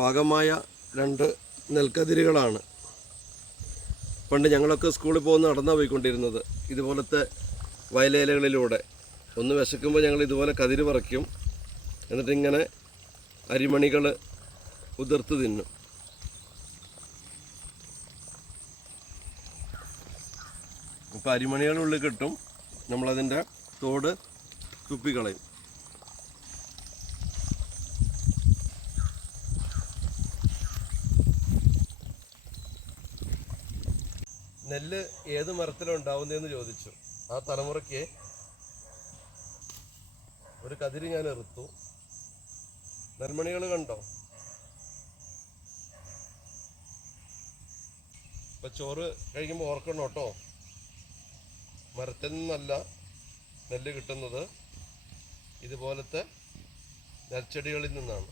പാകമായ 2 നെൽക്കതിരുകളാണ്. പണ്ട് ഞങ്ങളൊക്കെ സ്കൂളിൽ പോകുന്ന നടന്നാണ് പോയിക്കൊണ്ടിരുന്നത്. ഇതുപോലത്തെ വയലേലകളിലൂടെ ഒന്ന് വിശക്കുമ്പോൾ ഞങ്ങൾ ഇതുപോലെ കതിര് പറിക്കും. എന്നിട്ടിങ്ങനെ അരിമണികൾ ഉതിർത്ത് തിന്നും. അപ്പോൾ അരിമണികളുള്ളിൽ കിട്ടും, നമ്മളതിൻ്റെ തോട് തുപ്പിക്കളയും. നെല്ല് ഏത് മരത്തിലാണ് ഉണ്ടാവുന്നതെന്ന് ചോദിച്ചു. ആ തലമുറയ്ക്ക് ഒരു കതിര് ഞാൻ എറുത്തു. നെൽമണികൾ കണ്ടോ? ഇപ്പം ചോറ് കഴിക്കുമ്പോൾ ഓർക്കണം കേട്ടോ, മരത്തിൽ നിന്നല്ല നെല്ല് കിട്ടുന്നത്, ഇതുപോലത്തെ നെൽച്ചെടികളിൽ നിന്നാണ്.